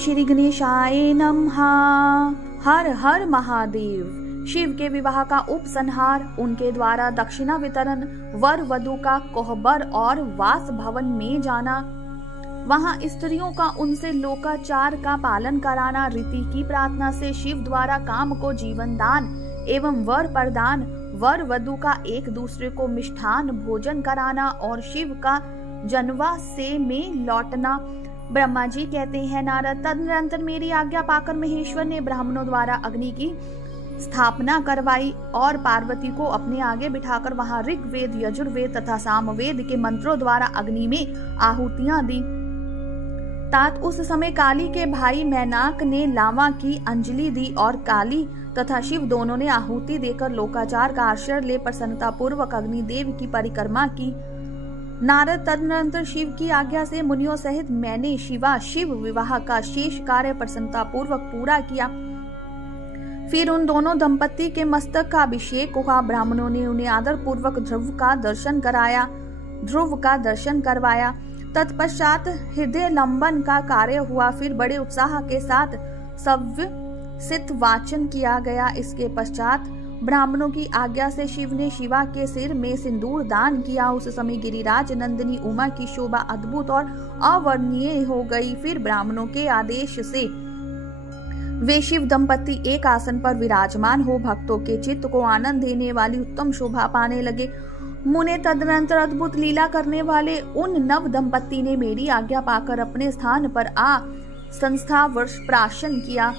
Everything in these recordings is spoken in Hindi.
श्री गणेशाय नमः। हर हर महादेव। शिव के विवाह का उपसंहार, उनके द्वारा दक्षिणा वितरण, वर वधु का कोहबर और वास भवन में जाना, वहां स्त्रियों का उनसे लोकाचार का पालन कराना, रीति की प्रार्थना से शिव द्वारा काम को जीवन दान एवं वर प्रदान, वर वधु का एक दूसरे को मिष्ठान भोजन कराना और शिव का जनवा से में लौटना। ब्रह्मा जी कहते हैं, नारद, तदनंतर मेरी आज्ञा पाकर महेश्वर ने ब्राह्मणों द्वारा अग्नि की स्थापना करवाई और पार्वती को अपने आगे बिठाकर वहां ऋग्वेद, यजुर्वेद तथा सामवेद के मंत्रों द्वारा अग्नि में आहुतियां दी। तात उस समय काली के भाई मैनाक ने लावा की अंजलि दी और काली तथा शिव दोनों ने आहुति देकर लोकाचार का आश्रय ले प्रसन्नता पूर्वक अग्निदेव की परिक्रमा की। नारद, तदनंतर शिव की आज्ञा से मुनियों सहित मैंने शिवा शिव विवाह का शेष कार्य प्रसन्नता पूर्वक पूरा किया। फिर उन दोनों दंपति के मस्तक का अभिषेक हुआ। ब्राह्मणों ने उन्हें आदर पूर्वक ध्रुव का दर्शन करवाया। तत्पश्चात हृदय लंबन का कार्य हुआ। फिर बड़े उत्साह के साथ सव्य सित वाचन किया गया। इसके पश्चात ब्राह्मणों की आज्ञा से शिव ने शिवा के सिर में सिंदूर दान किया। उस समय गिरिराज नंदिनी उमा की शोभा अद्भुत और अवर्णनीय हो गई। फिर ब्राह्मणों के आदेश से वे शिव दंपति एक आसन पर विराजमान हो भक्तों के चित्त को आनंद देने वाली उत्तम शोभा पाने लगे। मुने तदनंतर अद्भुत लीला करने वाले उन नव दंपति ने मेरी आज्ञा पाकर अपने स्थान पर संस्था वर्ष प्राशन किया।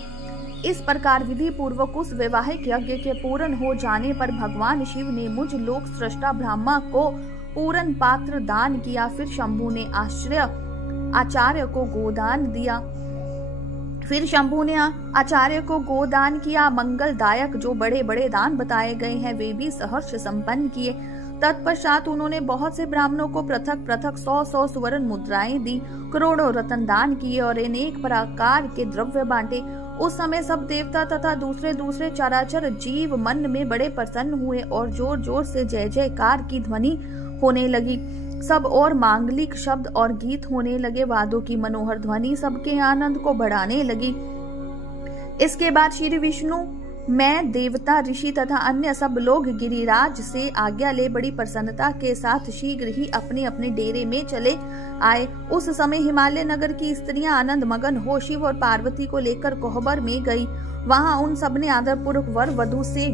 इस प्रकार विधि पूर्वक उस वैवाहिक यज्ञ के पूर्ण हो जाने पर भगवान शिव ने मुझ लोक सृष्टा ब्रह्मा को पूर्ण पात्र दान किया। फिर शंभु ने आचार्य को गोदान किया। मंगलदायक जो बड़े बड़े दान बताए गए हैं वे भी सहर्ष संपन्न किए। तत्पश्चात उन्होंने बहुत से ब्राह्मणों को पृथक पृथक 100 सुवर्ण मुद्राएं दी, करोड़ों रत्न दान किए और अनेक प्रकार के द्रव्य बांटे। उस समय सब देवता तथा दूसरे दूसरे चराचर जीव मन में बड़े प्रसन्न हुए और जोर जोर से जय जयकार की ध्वनि होने लगी। सब और मांगलिक शब्द और गीत होने लगे। वादों की मनोहर ध्वनि सबके आनंद को बढ़ाने लगी। इसके बाद श्री विष्णु, मैं, देवता, ऋषि तथा अन्य सब लोग गिरिराज से आज्ञा ले बड़ी प्रसन्नता के साथ शीघ्र ही अपने अपने डेरे में चले आए। उस समय हिमालय नगर की स्त्रियां आनंद मगन हो शिव और पार्वती को लेकर कोहबर में गई। वहां उन सब ने आदरपूर्वक वर वधु से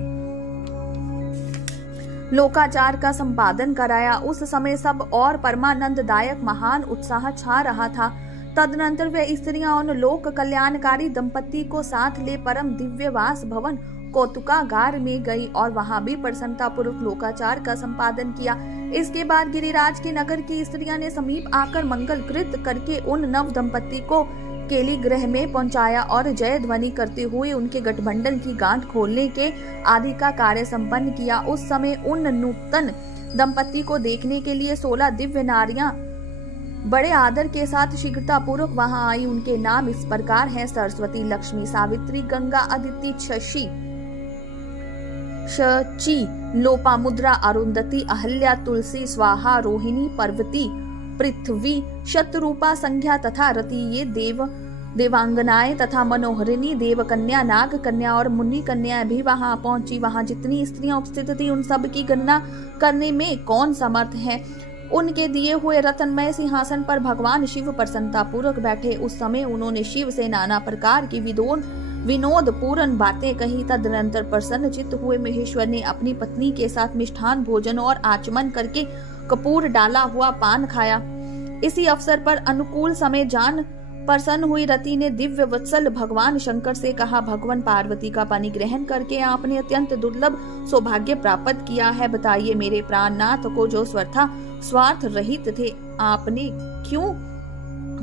लोकाचार का संपादन कराया। उस समय सब और परमानंददायक महान उत्साह छा रहा था। तदनंतर वे स्त्रियां उन लोक कल्याणकारी दंपति को साथ ले परम दिव्य वास भवन कौतुकागार में गई और वहां भी प्रसन्नता पूर्वक लोकाचार का संपादन किया। इसके बाद गिरिराज के नगर की स्त्रियां ने समीप आकर मंगल कृत करके उन नव दंपति को केली गृह में पहुंचाया और जय ध्वनि करते हुए उनके गठबंधन की गांठ खोलने के आदि का कार्य संपन्न किया। उस समय उन नूतन दंपति को देखने के लिए 16 दिव्य नारियां बड़े आदर के साथ शीघ्रता पूर्वक वहां आई। उनके नाम इस प्रकार हैं: सरस्वती, लक्ष्मी, सावित्री, गंगा, अदिति, शची, लोपामुद्रा, अरुंधति, अहल्या, तुलसी, स्वाहा, रोहिणी, पार्वती, पृथ्वी, शतरूपा, संध्या तथा रति ये देवांगनाएं तथा मनोहरिणी देवकन्या, नाग कन्या और मुनि कन्या भी वहां पहुंची। वहां जितनी स्त्रियां उपस्थित थी उन सब की गणना करने में कौन समर्थ है। उनके दिए हुए रत्नमय सिंहासन पर भगवान शिव प्रसन्नता पूर्वक बैठे। उस समय उन्होंने शिव से नाना प्रकार की विनोद पूर्ण बातें कही। तदनंतर प्रसन्न चित्त हुए महेश्वर ने अपनी पत्नी के साथ मिष्ठान भोजन और आचमन करके कपूर डाला हुआ पान खाया। इसी अवसर पर अनुकूल समय जान प्रसन्न हुई रति ने दिव्य वत्सल भगवान शंकर से कहा, भगवान पार्वती का पानी ग्रहण करके आपने अत्यंत दुर्लभ सौभाग्य प्राप्त किया है। बताइए मेरे प्राणनाथ को जो स्वार्थ रहित थे आपने क्यों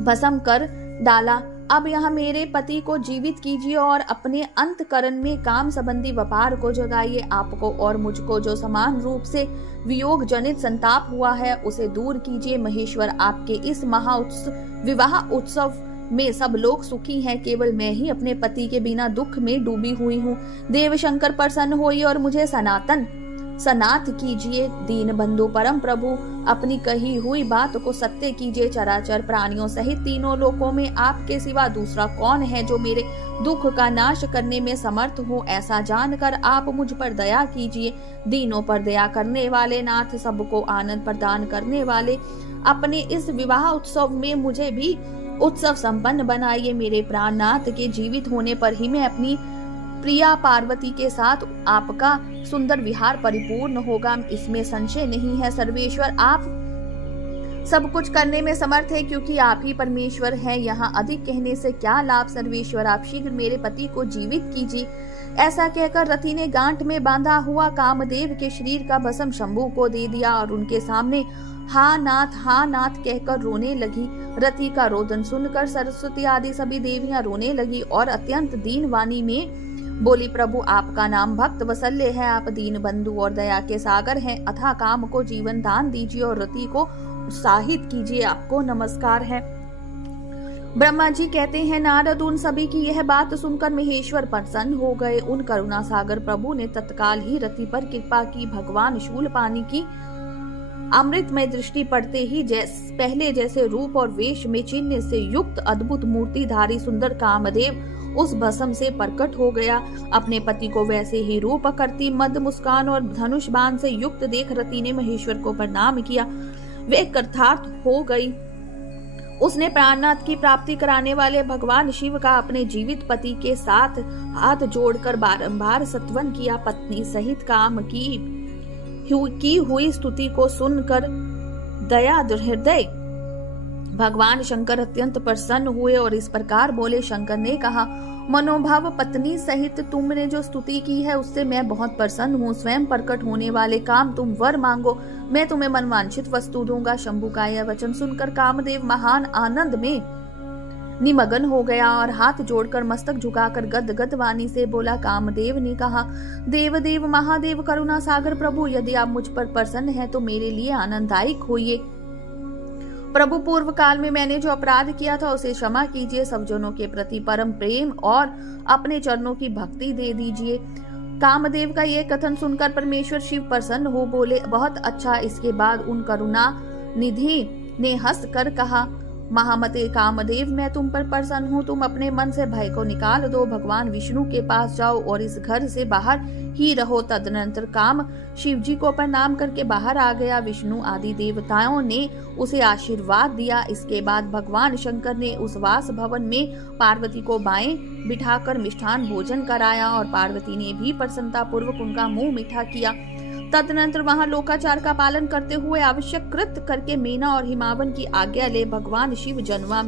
भस्म कर डाला। अब यहाँ मेरे पति को जीवित कीजिए और अपने अंतकरण में काम संबंधी व्यापार को जगाइए। आपको और मुझको जो समान रूप से वियोग जनित संताप हुआ है उसे दूर कीजिए। महेश्वर, आपके इस विवाह उत्सव में सब लोग सुखी हैं, केवल मैं ही अपने पति के बिना दुख में डूबी हुई हूँ। देव शंकर प्रसन्न हुई और मुझे सनातन सनाथ कीजिए। दीन बंधु परम प्रभु, अपनी कही हुई बात को सत्य कीजिए। चराचर प्राणियों सहित तीनों लोकों में आपके सिवा दूसरा कौन है जो मेरे दुख का नाश करने में समर्थ हो। ऐसा जानकर आप मुझ पर दया कीजिए। दीनों पर दया करने वाले नाथ, सबको आनंद प्रदान करने वाले, अपने इस विवाह उत्सव में मुझे भी उत्सव संपन्न बनाइए। मेरे प्राणनाथ के जीवित होने पर ही मैं अपनी प्रिया पार्वती के साथ आपका सुंदर विहार परिपूर्ण होगा, इसमें संशय नहीं है। सर्वेश्वर, आप सब कुछ करने में समर्थ है, क्योंकि आप ही परमेश्वर हैं। यहाँ अधिक कहने से क्या लाभ। सर्वेश्वर, आप शीघ्र मेरे पति को जीवित कीजिए। ऐसा कहकर रति ने गांठ में बांधा हुआ कामदेव के शरीर का भस्म शंभू को दे दिया और उनके सामने हा नाथ कहकर रोने लगी। रति का रोदन सुनकर सरस्वती आदि सभी देवियां रोने लगी और अत्यंत दीन वाणी में बोली, प्रभु आपका नाम भक्त वत्सल्य है, आप दीन बंधु और दया के सागर हैं। अथा काम को जीवन दान दीजिए और रति को उत्साहित कीजिए, आपको नमस्कार है। ब्रह्मा जी कहते हैं, नारद, उन सभी की यह बात सुनकर महेश्वर प्रसन्न हो गए। उन करुणा सागर प्रभु ने तत्काल ही रति पर कृपा की। भगवान शूलपाणी की अमृतमय दृष्टि पड़ते ही पहले जैसे रूप और वेश में चिन्ह से युक्त अद्भुत मूर्तिधारी सुंदर कामदेव उस भस्म से प्रकट हो गया। अपने पति को वैसे ही रूप करती मद मुस्कान और धनुष बाण से युक्त देख रति ने महेश्वर को प्रणाम किया। वे कृतार्थ हो गई। उसने प्राणनाथ की प्राप्ति कराने वाले भगवान शिव का अपने जीवित पति के साथ हाथ जोड़कर बारंबार सत्वन किया। पत्नी सहित काम की हुई स्तुति को सुनकर दया हृदय भगवान शंकर अत्यंत प्रसन्न हुए और इस प्रकार बोले। शंकर ने कहा, मनोभाव पत्नी सहित तुमने जो स्तुति की है उससे मैं बहुत प्रसन्न हूँ। स्वयं प्रकट होने वाले काम तुम वर मांगो, मैं तुम्हें मनवांछित वस्तु दूंगा। शंभु का यह वचन सुनकर कामदेव महान आनंद में निमग्न हो गया और हाथ जोड़कर मस्तक झुकाकर गदगद वाणी से बोला। कामदेव ने कहा, देव देव महादेव करुणा सागर प्रभु, यदि आप मुझ पर प्रसन्न हैं तो मेरे लिए आनंददायक होइए। प्रभु, पूर्व काल में मैंने जो अपराध किया था उसे क्षमा कीजिए। सब जनों के प्रति परम प्रेम और अपने चरणों की भक्ति दे दीजिए। कामदेव का यह कथन सुनकर परमेश्वर शिव प्रसन्न हो बोले, बहुत अच्छा। इसके बाद उन करुणा निधि ने हंस कर कहा, महामते कामदेव, मैं तुम पर प्रसन्न हूँ। तुम अपने मन से भय को निकाल दो, भगवान विष्णु के पास जाओ और इस घर से बाहर ही रहो। तदनंतर काम शिव जी को प्रणाम करके बाहर आ गया। विष्णु आदि देवताओं ने उसे आशीर्वाद दिया। इसके बाद भगवान शंकर ने उस वास भवन में पार्वती को बाएं बिठाकर मिष्ठान भोजन कराया और पार्वती ने भी प्रसन्नता पूर्वक उनका मुंह मीठा किया। तदनंतर वहां लोकाचार का पालन करते हुए आवश्यक कृत्य करके मीना और हिमावन की आज्ञा ले भगवान शिव जनवा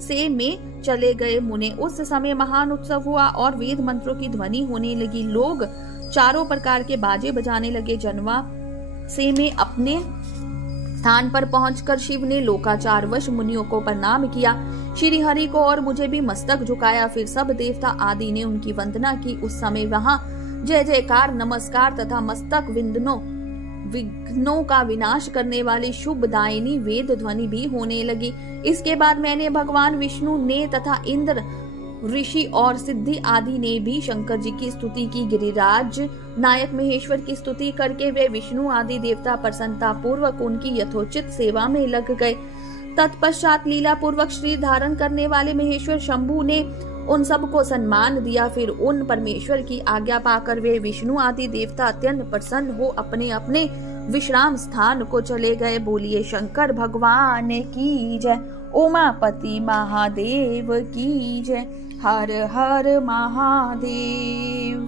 से में चले गए। मुने उस समय महान उत्सव हुआ और वेद मंत्रों की ध्वनि होने लगी। लोग चारों प्रकार के बाजे बजाने लगे। जनवा से में अपने स्थान पर पहुंचकर शिव ने लोकाचारवश मुनियों को प्रणाम किया। श्री हरि को और मुझे भी मस्तक झुकाया। फिर सब देवता आदि ने उनकी वंदना की। उस समय वहां जय जयकार, नमस्कार तथा मस्तक विघ्नों का विनाश करने वाली शुभदायिनी वेद ध्वनि भी होने लगी। इसके बाद मैंने भगवान विष्णु ने तथा इंद्र, ऋषि और सिद्धि आदि ने भी शंकर जी की स्तुति की। गिरिराज नायक महेश्वर की स्तुति करके वे विष्णु आदि देवता प्रसन्नता पूर्वक उनकी यथोचित सेवा में लग गए। तत्पश्चात लीला पूर्वक शरीर धारण करने वाले महेश्वर शंभु ने उन सब को सम्मान दिया। फिर उन परमेश्वर की आज्ञा पाकर वे विष्णु आदि देवता अत्यंत प्रसन्न हो अपने अपने विश्राम स्थान को चले गए। बोलिए शंकर भगवान की जय, उमापति महादेव की जय। हर हर महादेव।